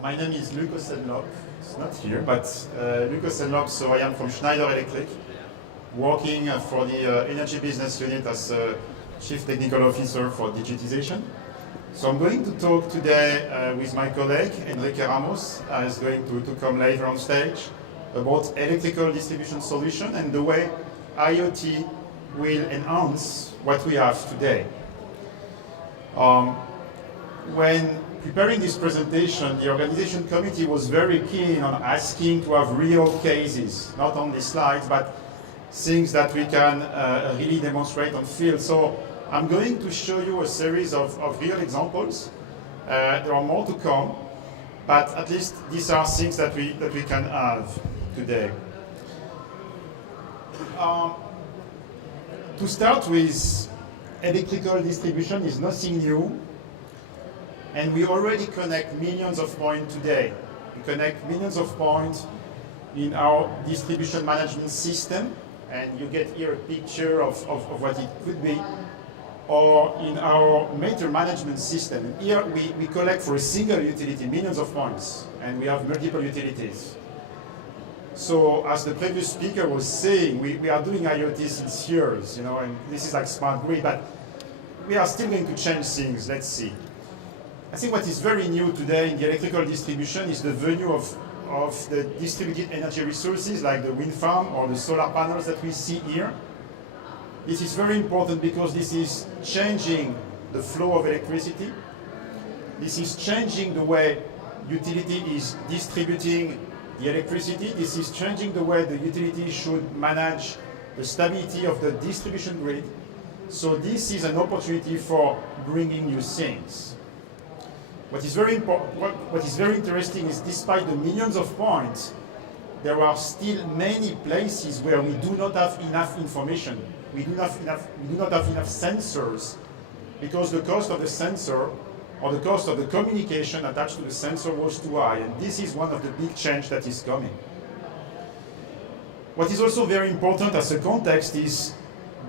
My name is Hossenlopp. It's not here, but Hossenlopp. So I am from Schneider Electric, working for the energy business unit as Chief Technical Officer for digitization. So I'm going to talk today with my colleague, Ramos, who is going to come later on stage, about electrical distribution solution and the way IoT will enhance what we have today. When preparing this presentation, the organization committee was very keen on asking to have real cases, not only slides, but things that we can really demonstrate on field. So I'm going to show you a series of real examples. There are more to come, but at least these are things that we can have today. To start with, electrical distribution is nothing new. And we already connect millions of points today. We connect millions of points in our distribution management system, and you get here a picture of what it could be, or in our meter management system. And here we collect for a single utility millions of points, and we have multiple utilities. So as the previous speaker was saying, we are doing IoT since years, and this is like smart grid, but we are still going to change things. Let's see. I think what is very new today in the electrical distribution is the venue of the distributed energy resources like the wind farm or the solar panels that we see here. This is very important because this is changing the flow of electricity. This is changing the way utility is distributing the electricity. This is changing the way the utility should manage the stability of the distribution grid. So this is an opportunity for bringing new things. What is very interesting is, despite the millions of points, there are still many places where we do not have enough information. We do not have enough sensors, because the cost of the sensor or the cost of the communication attached to the sensor was too high. And this is one of the big changes that is coming. What is also very important as a context is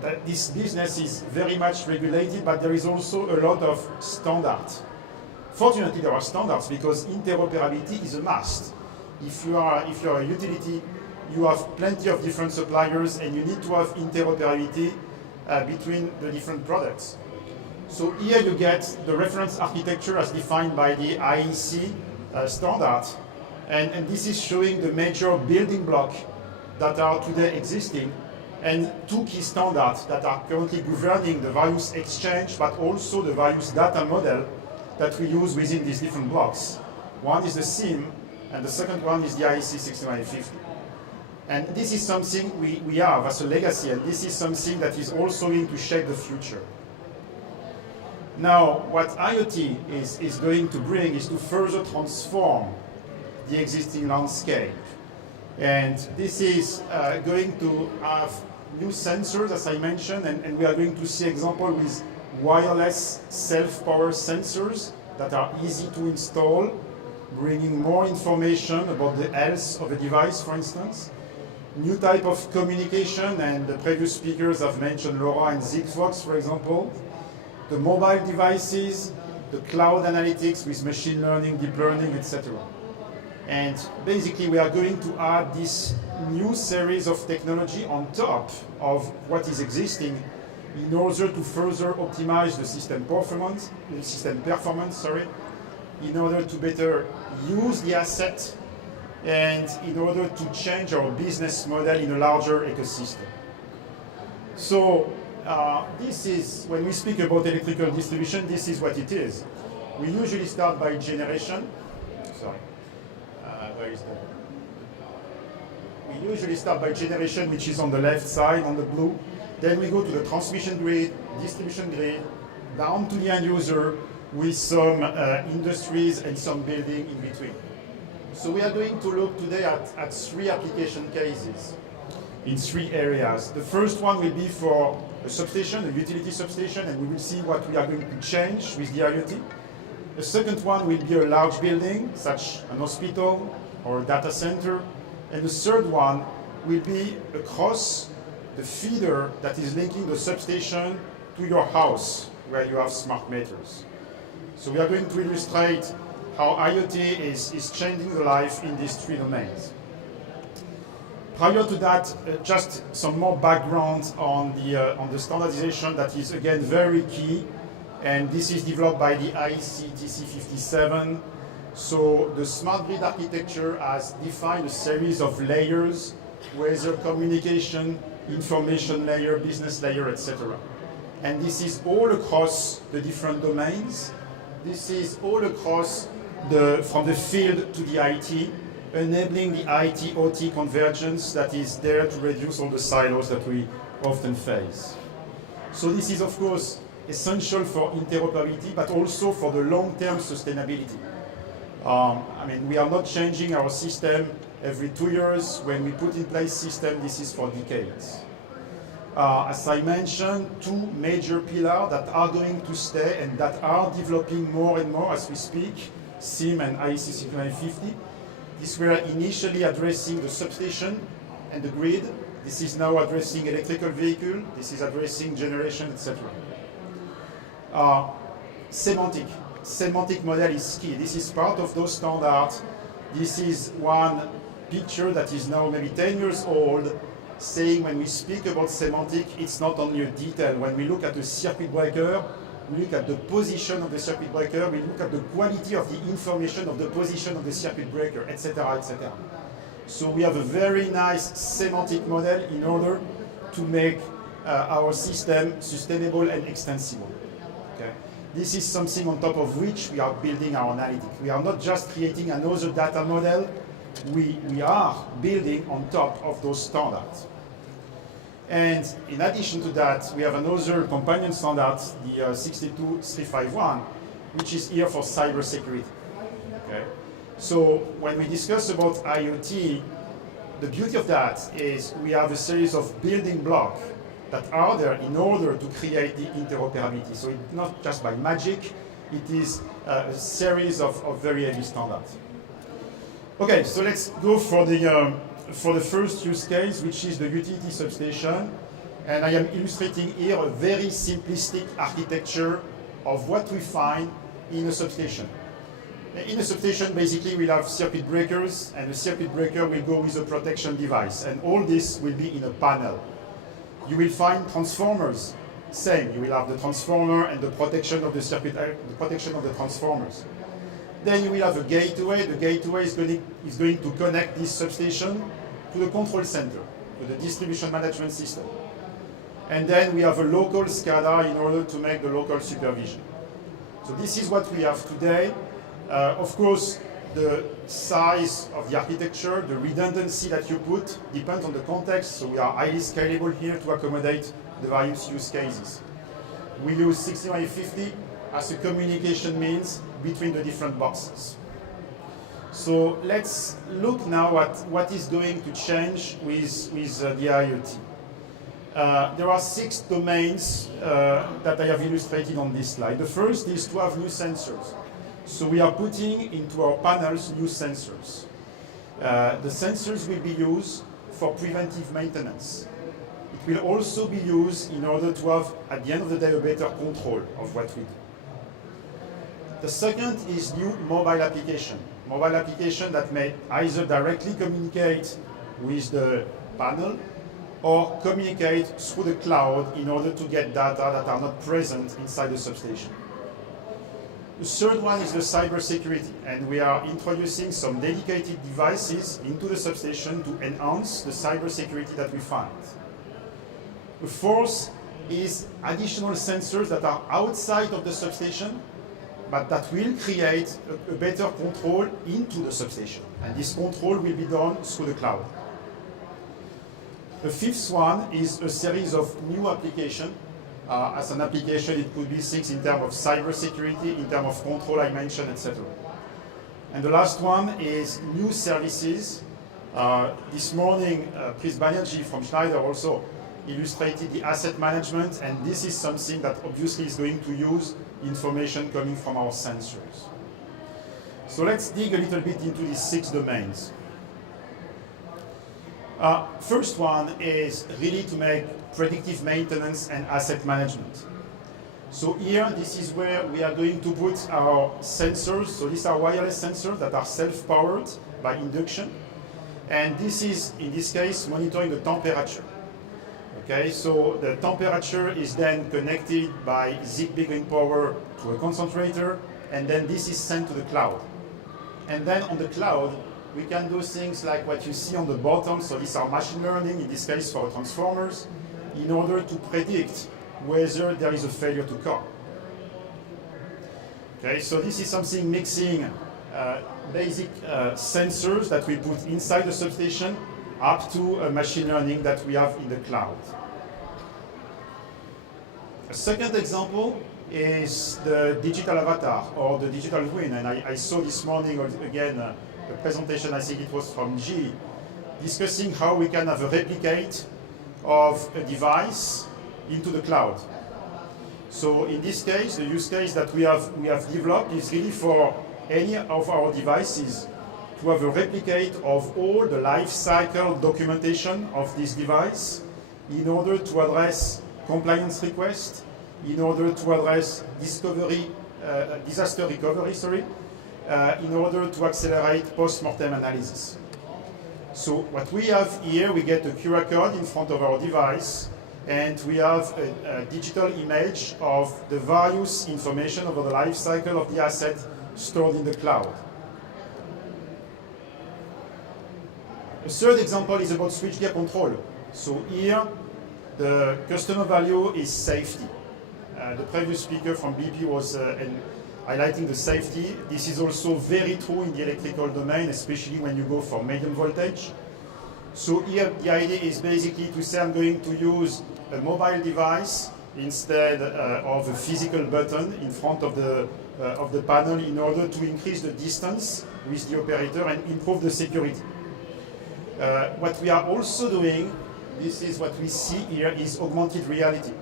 that this business is very much regulated, but there is also a lot of standards. Fortunately, there are standards because interoperability is a must. If you are a utility, you have plenty of different suppliers, and you need to have interoperability between the different products. So here you get the reference architecture as defined by the IEC standard, and this is showing the major building blocks that are today existing, and two key standards that are currently governing the various exchange, but also the various data model that we use within these different blocks. One is the SIM, and the second one is the IEC 6950. And this is something we have as a legacy, and this is something that is also going to shape the future. Now, what IoT is going to bring is to further transform the existing landscape. And this is going to have new sensors, as I mentioned, and we are going to see example with wireless self-power sensors that are easy to install, bringing more information about the health of a device, for instance. New type of communication, and the previous speakers have mentioned LoRa and Sigfox, for example. The mobile devices, the cloud analytics with machine learning, deep learning, etc. And basically we are going to add this new series of technology on top of what is existing in order to further optimize the system performance, in order to better use the asset, and in order to change our business model in a larger ecosystem. So this is, when we speak about electrical distribution, this is what it is. We usually start by generation. We usually start by generation, which is on the left side, on the blue. Then we go to the transmission grid, distribution grid, down to the end user, with some industries and some building in between. So we are going to look today at three application cases. in 3 areas. The first one will be for a substation, a utility substation, and we will see what we are going to change with the IoT. The second one will be a large building, such an hospital or a data center. And the third one will be across the feeder that is linking the substation to your house, where you have smart meters. So we are going to illustrate how IoT is changing the life in these 3 domains. Prior to that, just some more background on the standardization that is, again, very key. And this is developed by the ICTC 57. So the smart grid architecture has defined a series of layers, whether communication, information layer, business layer, etc. And this is all across the different domains. This is all across from the field to the IT, enabling the IT-OT convergence that is there to reduce all the silos that we often face. So this is, of course, essential for interoperability, but also for the long-term sustainability. I mean, we are not changing our system every 2 years. When we put in place system, this is for decades. As I mentioned, 2 major pillars that are going to stay and that are developing more and more as we speak, SIM and IEC 6950. These were initially addressing the substation and the grid. This is now addressing electrical vehicle. This is addressing generation, etc. Semantic model is key. This is part of those standards. This is one picture that is now maybe 10 years old, saying when we speak about semantic, it's not only a detail. When we look at the circuit breaker, we look at the position of the circuit breaker, we look at the quality of the information of the position of the circuit breaker, etc., etc. So we have a very nice semantic model in order to make our system sustainable and extensible. Okay? This is something on top of which we are building our analytics. We are not just creating another data model, we are building on top of those standards. And in addition to that, we have another companion standard, the 62351, which is here for cybersecurity. Okay? So when we discuss about IoT, the beauty of that is we have a series of building blocks that are there in order to create the interoperability. So it's not just by magic, it is a series of very heavy standards. Okay, so let's go for the first use case, which is the utility substation. And I am illustrating here a very simplistic architecture of what we find in a substation. In a substation, basically, we'll have circuit breakers, and the circuit breaker will go with a protection device. And all this will be in a panel. You will find transformers. Same, you will have the transformer and the protection of the circuit, the protection of the transformers. Then you will have a gateway. The gateway is going to connect this substation to the control center, to the distribution management system. And then we have a local SCADA in order to make the local supervision. So this is what we have today. Of course, the size of the architecture, the redundancy that you put depends on the context. So we are highly scalable here to accommodate the various use cases. We use 6150 as a communication means between the different boxes. So let's look now at what is going to change with the IoT. There are 6 domains that I have illustrated on this slide. The first is to have new sensors. So we are putting into our panels new sensors. The sensors will be used for preventive maintenance. It will also be used in order to have, at the end of the day, a better control of what we do. The second is new mobile application. Mobile application that may either directly communicate with the panel or communicate through the cloud in order to get data that are not present inside the substation. The third one is the cybersecurity, and we are introducing some dedicated devices into the substation to enhance the cybersecurity that we find. The fourth is additional sensors that are outside of the substation, but that will create a better control into the substation. And this control will be done through the cloud. The fifth one is a series of new applications. As an application, it could be things in terms of cybersecurity, in terms of control I mentioned, etc. And the last one is new services This morning, Chris Banerjee from Schneider also illustrated the asset management, and this is something that obviously is going to use information coming from our sensors. So let's dig a little bit into these 6 domains. First one is really to make predictive maintenance and asset management. So here, this is where we are going to put our sensors. So these are wireless sensors that are self-powered by induction. And this is, in this case, monitoring the temperature. Okay, so the temperature is then connected by Zigbee going power to a concentrator, and then this is sent to the cloud. And then on the cloud, we can do things like what you see on the bottom. So these are machine learning, in this case for transformers, in order to predict whether there is a failure to come. Okay, so this is something mixing basic sensors that we put inside the substation up to machine learning that we have in the cloud. A second example is the digital avatar or the digital twin. And I saw this morning again a presentation, I think it was from G, discussing how we can have a replicate of a device into the cloud. So in this case, the use case that we have developed is really for any of our devices to have a replicate of all the life cycle documentation of this device in order to address compliance requests, in order to address disaster recovery, in order to accelerate post-mortem analysis. So what we have here, we get a QR code in front of our device, and we have a digital image of the various information over the life cycle of the asset stored in the cloud. A third example is about switchgear control. So here, the customer value is safety. The previous speaker from BP was highlighting the safety. This is also very true in the electrical domain, especially when you go for medium voltage. So here, the idea is basically to say I'm going to use a mobile device instead of a physical button in front of the panel in order to increase the distance with the operator and improve the security. What we are also doing, this is what we see here, is augmented reality.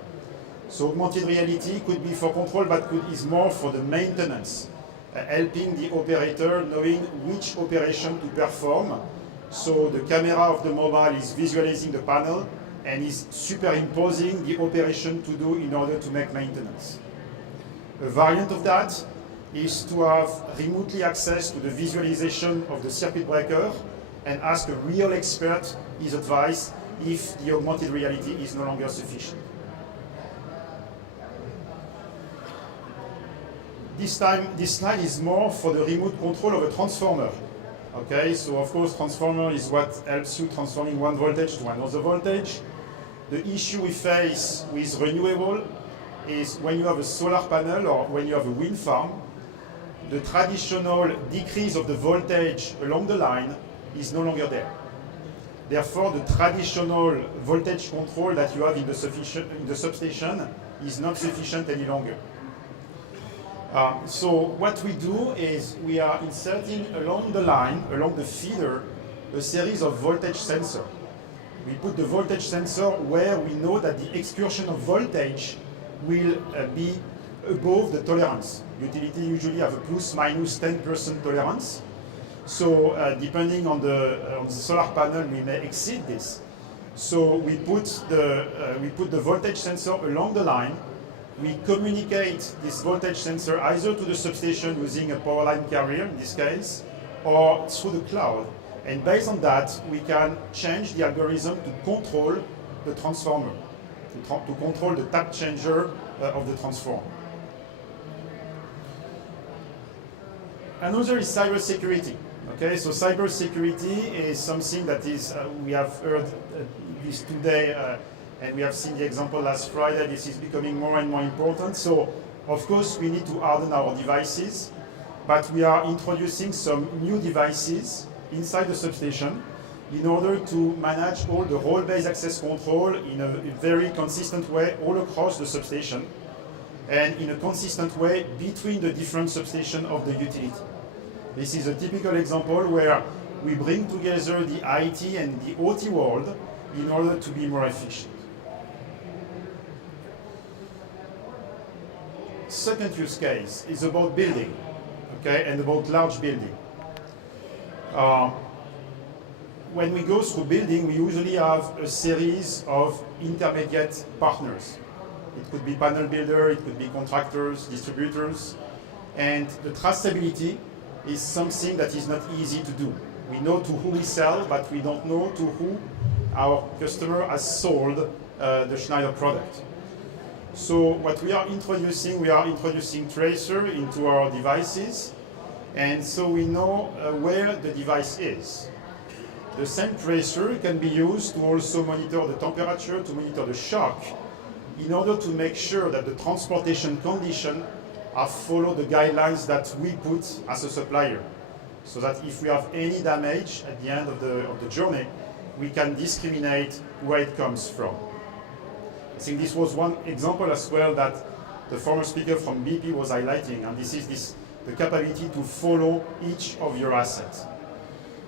So augmented reality could be for control, but is more for the maintenance, helping the operator knowing which operation to perform. So the camera of the mobile is visualizing the panel and is superimposing the operation to do in order to make maintenance. A variant of that is to have remotely access to the visualization of the circuit breaker and ask a real expert his advice if the augmented reality is no longer sufficient. This time, this slide is more for the remote control of a transformer. Okay, so of course, transformer is what helps you transforming one voltage to another voltage. The issue we face with renewable is when you have a solar panel or when you have a wind farm, the traditional decrease of the voltage along the line is no longer there. Therefore, the traditional voltage control that you have in the substation is not sufficient any longer. So what we do is we are inserting along the line, along the feeder, a series of voltage sensors. We put the voltage sensor where we know that the excursion of voltage will be above the tolerance. Utility usually have a plus minus 10% tolerance. So depending on the solar panel, we may exceed this. So we put the voltage sensor along the line. We communicate this voltage sensor either to the substation using a power line carrier, in this case, or through the cloud. And based on that, we can change the algorithm to control the transformer, to control the tap changer of the transformer. Another is cybersecurity. Okay, so cybersecurity is something that is, we have heard this today, and we have seen the example last Friday. This is becoming more and more important. So, of course, we need to harden our devices, but we are introducing some new devices inside the substation in order to manage all the role-based access control in a very consistent way all across the substation and in a consistent way between the different substations of the utility. This is a typical example where we bring together the IT and the OT world in order to be more efficient. Second use case is about building, okay, and about large building. When we go through building, we usually have a series of intermediate partners. It could be panel builder, it could be contractors, distributors, and the traceability is something that is not easy to do. We know to who we sell, but we don't know to who our customer has sold the Schneider product. So what we are introducing tracer into our devices, and so we know where the device is. The same tracer can be used to also monitor the temperature, to monitor the shock, in order to make sure that the transportation conditions have followed the guidelines that we put as a supplier. So that if we have any damage at the end of the journey, we can discriminate where it comes from. I think this was one example as well that the former speaker from BP was highlighting, and this is the capability to follow each of your assets.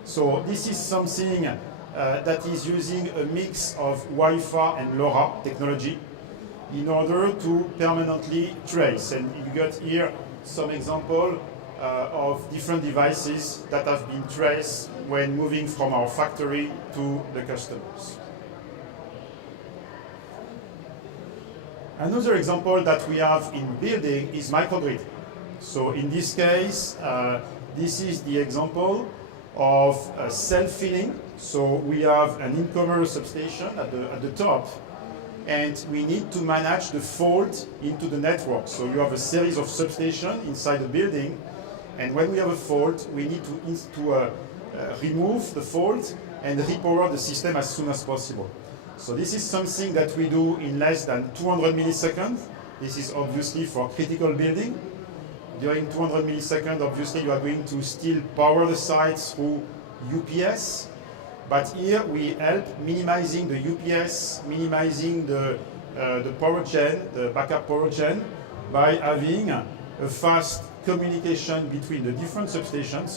So this is something that is using a mix of Wi-Fi and LoRa technology in order to permanently trace. And you got here some example of different devices that have been traced when moving from our factory to the customers. Another example that we have in building is microgrid. So in this case, this is the example of self-filling. So we have an in-cover substation at the top, and we need to manage the fault into the network. So you have a series of substations inside the building, and when we have a fault, we need to remove the fault and repower the system as soon as possible. So this is something that we do in less than 200 milliseconds. This is obviously for critical building. During 200 milliseconds, obviously, you are going to still power the site through UPS. But here we help minimizing the UPS, minimizing the power gen, the backup power gen, by having a fast communication between the different substations,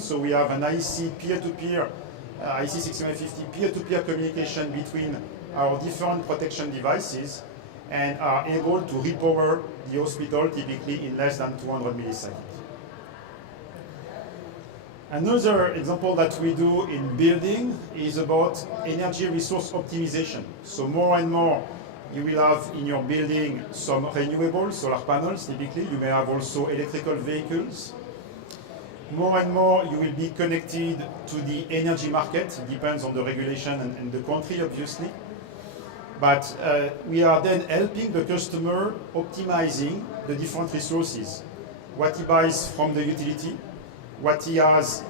So we have an IC peer-to-peer, IC 6150 peer-to-peer communication between our different protection devices, and are able to repower the hospital typically in less than 200 milliseconds. Another example that we do in building is about energy resource optimization. So more and more you will have in your building some renewable solar panels typically. You may have also electrical vehicles. More and more you will be connected to the energy market. It depends on the regulation and the country obviously. But we are then helping the customer optimizing the different resources. What he buys from the utility, what he has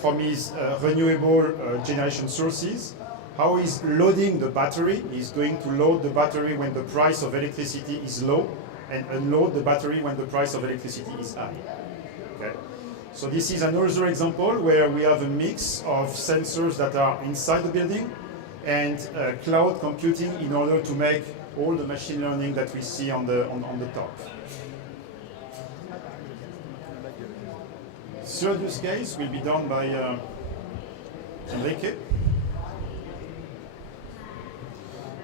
from his renewable generation sources, how he's loading the battery. He's going to load the battery when the price of electricity is low and unload the battery when the price of electricity is high. Okay? So this is another example where we have a mix of sensors that are inside the building and cloud computing in order to make all the machine learning that we see on the top. Third use case will be done by Enrique.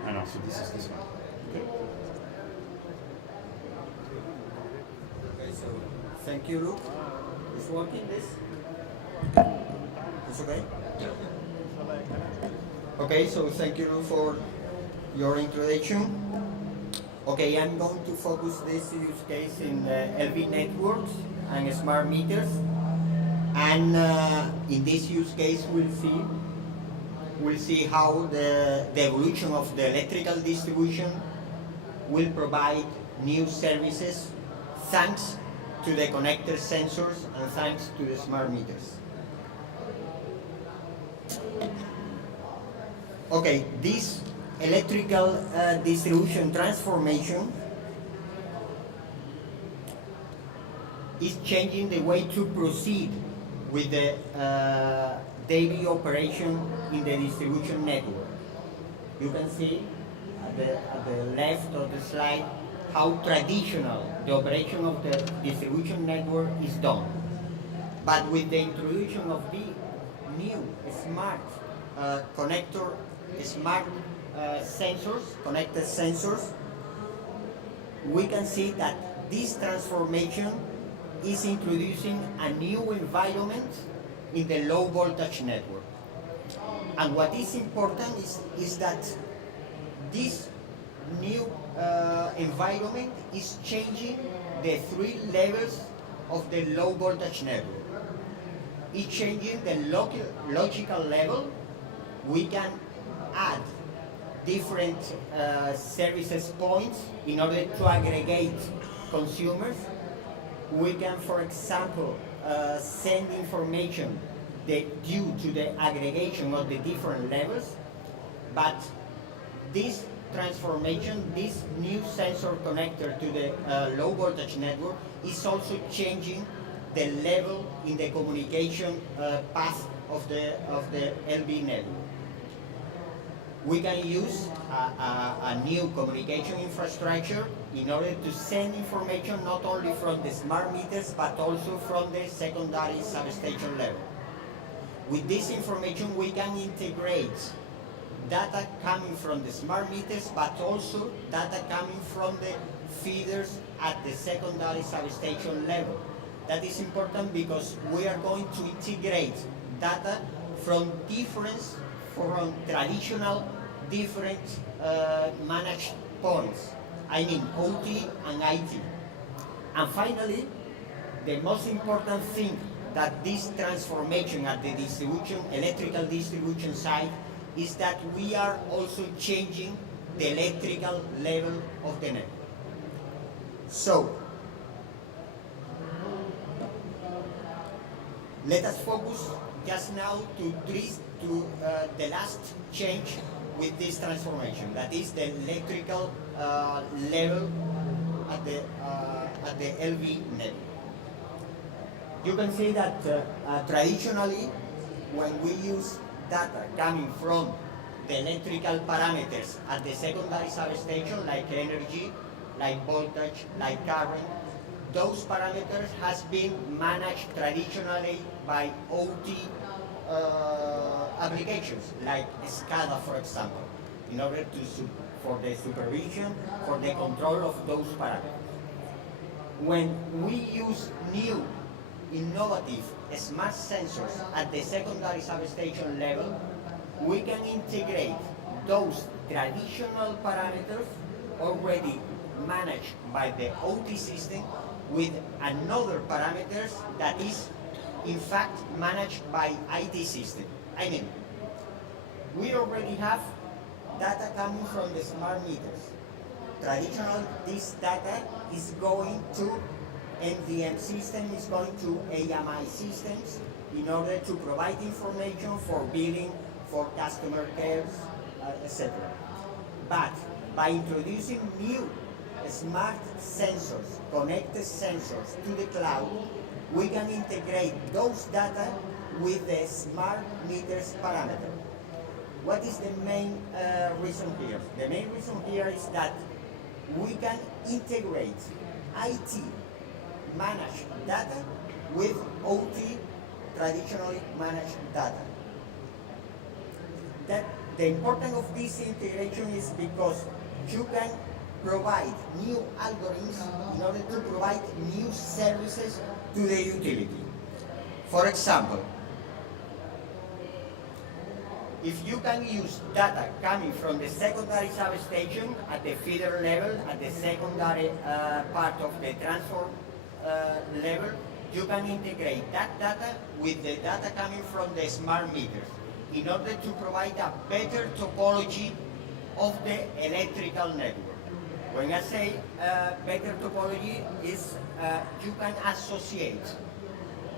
And so this is this one. Okay. Okay, so thank you, Luke. Is working this? It's okay? Okay, so thank you for your introduction. Okay, I'm going to focus this use case in LV networks and smart meters. And in this use case, we'll see how the evolution of the electrical distribution will provide new services thanks to the connector sensors and thanks to the smart meters. Okay, this electrical distribution transformation is changing the way to proceed with the daily operation in the distribution network. You can see at the left of the slide how traditional the operation of the distribution network is done. But with the introduction of the new smart connector, smart sensors, connected sensors, we can see that this transformation is introducing a new environment in the low voltage network. And what is important is that this new environment is changing the three levels of the low voltage network. It's changing the logical level. We can add different services points in order to aggregate consumers. We can, for example, send information due to the aggregation of the different levels, but this transformation, this new sensor connector to the low voltage network is also changing the level in the communication path of the LV network. We can use a new communication infrastructure in order to send information not only from the smart meters but also from the secondary substation level. With this information we can integrate data coming from the smart meters but also data coming from the feeders at the secondary substation level. That is important because we are going to integrate data from traditional different managed points. I mean OT and IT. And finally, the most important thing that this transformation at the electrical distribution side is that we are also changing the electrical level of the network. So, let us focus just now to the last change with this transformation, that is the electrical level at the LV network. You can see that traditionally, when we use data coming from the electrical parameters at the secondary substation, like energy, like voltage, like current, those parameters has been managed traditionally by OT applications, like SCADA, for example, in order for the supervision, for the control of those parameters. When we use new, innovative, smart sensors at the secondary substation level, we can integrate those traditional parameters already managed by the OT system with another parameters that is in fact managed by IT system. I mean, we already have data coming from the smart meters. Traditionally, this data is going to MDM system, is going to AMI systems in order to provide information for billing, for customer care, etc. But by introducing new smart sensors, connected sensors to the cloud, we can integrate those data with the smart meters parameter. What is the main reason here? The main reason here is that we can integrate IT managed data with OT traditionally managed data. That the importance of this integration is because you can provide new algorithms in order to provide new services to the utility. For example, if you can use data coming from the secondary substation at the feeder level, at the secondary part of the transform level, you can integrate that data with the data coming from the smart meters in order to provide a better topology of the electrical network. When I say better topology, is you can associate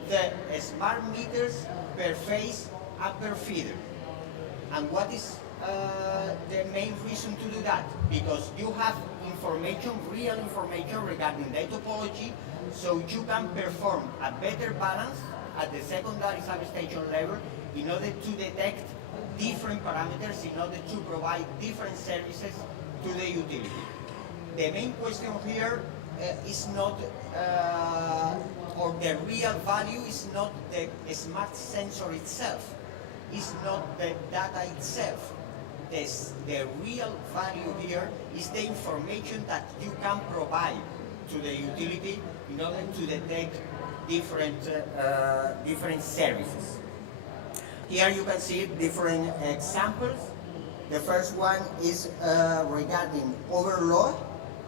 the smart meters per phase and per feeder. And what is the main reason to do that? Because you have information, real information regarding the topology, so you can perform a better balance at the secondary substation level in order to detect different parameters, in order to provide different services to the utility. The main question here is not, or the real value is not the smart sensor itself, is not the data itself. The real value here is the information that you can provide to the utility in order to detect different services. Here you can see different examples. The first one is regarding overload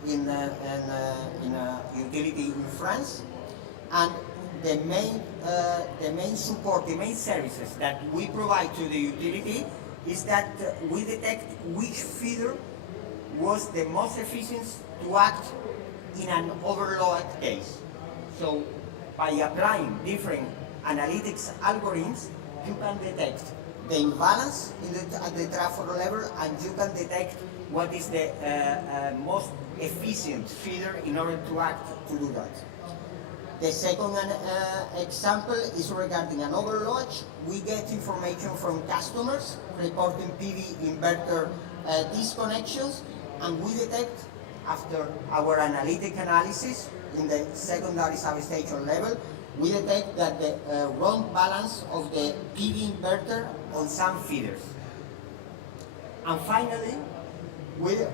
in a utility in France, and the main support, the main services that we provide to the utility is that we detect which feeder was the most efficient to act in an overload case. So by applying different analytics algorithms, you can detect the imbalance at the traffic level, and you can detect what is the most efficient feeder in order to do that. The second example is regarding an overload. We get information from customers reporting PV inverter disconnections, and we detect, after our analytic analysis in the secondary substation level, we detect that the wrong balance of the PV inverter on some feeders. And finally, with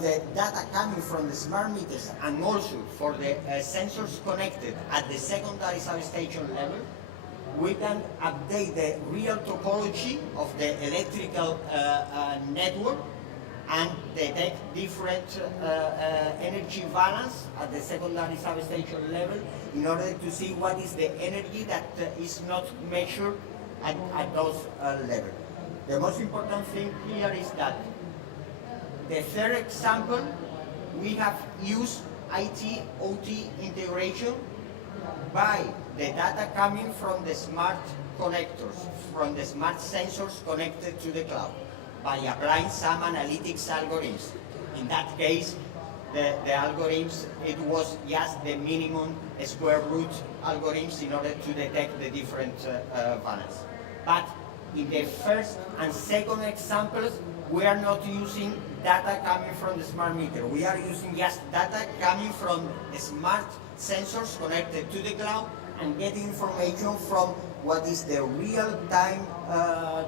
the data coming from the smart meters and also for the sensors connected at the secondary substation level, we can update the real topology of the electrical network and detect different energy balance at the secondary substation level in order to see what is the energy that is not measured at those levels. The most important thing here is that the third example, we have used IT-OT integration by the data coming from the smart connectors, from the smart sensors connected to the cloud, by applying some analytics algorithms. In that case, the algorithms, it was just the minimum square root algorithms in order to detect the different balance. But in the first and second examples, we are not using data coming from the smart meter. We are using just data coming from the smart sensors connected to the cloud and getting information from what is the real-time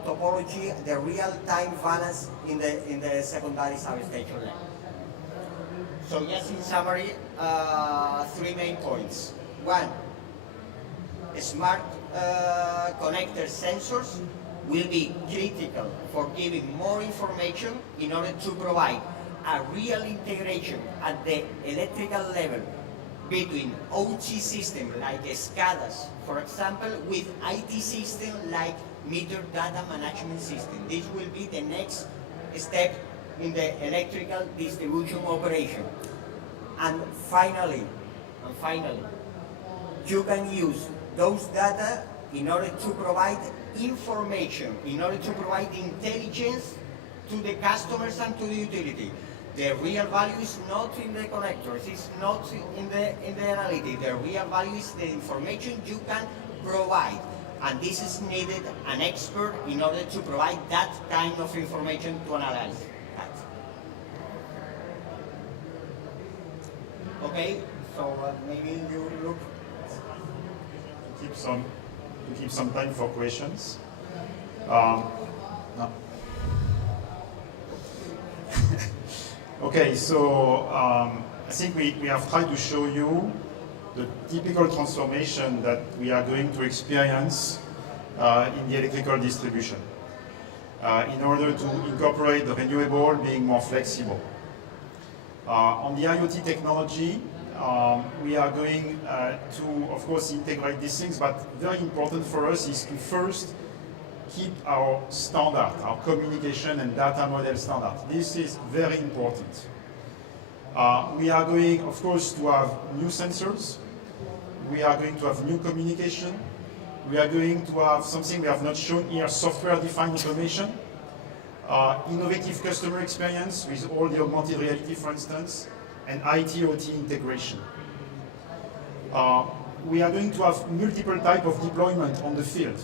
topology, the real-time balance in the secondary substation level. So just in summary, three main points. One, smart connector sensors will be critical for giving more information in order to provide a real integration at the electrical level between OT systems like SCADAs, for example, with IT systems like meter data management system. This will be the next step in the electrical distribution operation. And finally, you can use those data in order to provide information, in order to provide intelligence to the customers and to the utility. The real value is not in the connectors, it's not in the analytics. The real value is the information you can provide. And this is needed an expert in order to provide that kind of information to analyze that. Okay, so maybe you look. To keep some time for questions. No. Okay, so I think we have tried to show you the typical transformation that we are going to experience in the electrical distribution in order to incorporate the renewable being more flexible. On the IoT technology, we are going to, of course, integrate these things, but very important for us is to first keep our standard, our communication and data model standard. This is very important. We are going, of course, to have new sensors. We are going to have new communication. We are going to have something we have not shown here, software-defined automation, innovative customer experience with all the augmented reality, for instance, and IT-OT integration. We are going to have multiple types of deployment on the field.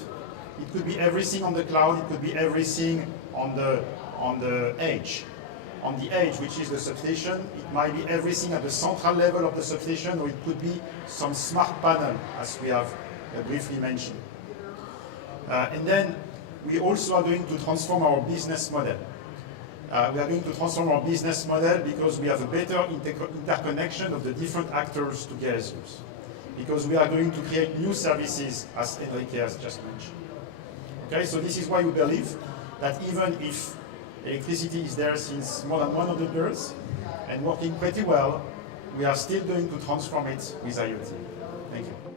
It could be everything on the cloud, it could be everything on the edge. on the edge, which is the substation. It might be everything at the central level of the substation, or it could be some smart panel, as we have briefly mentioned. And then we also are going to transform our business model. We are going to transform our business model because we have a better interconnection of the different actors together. Because we are going to create new services, as Enrique has just mentioned. Okay, so this is why we believe that even if electricity is there since more than 100 years and working pretty well, we are still going to transform it with IoT. Thank you.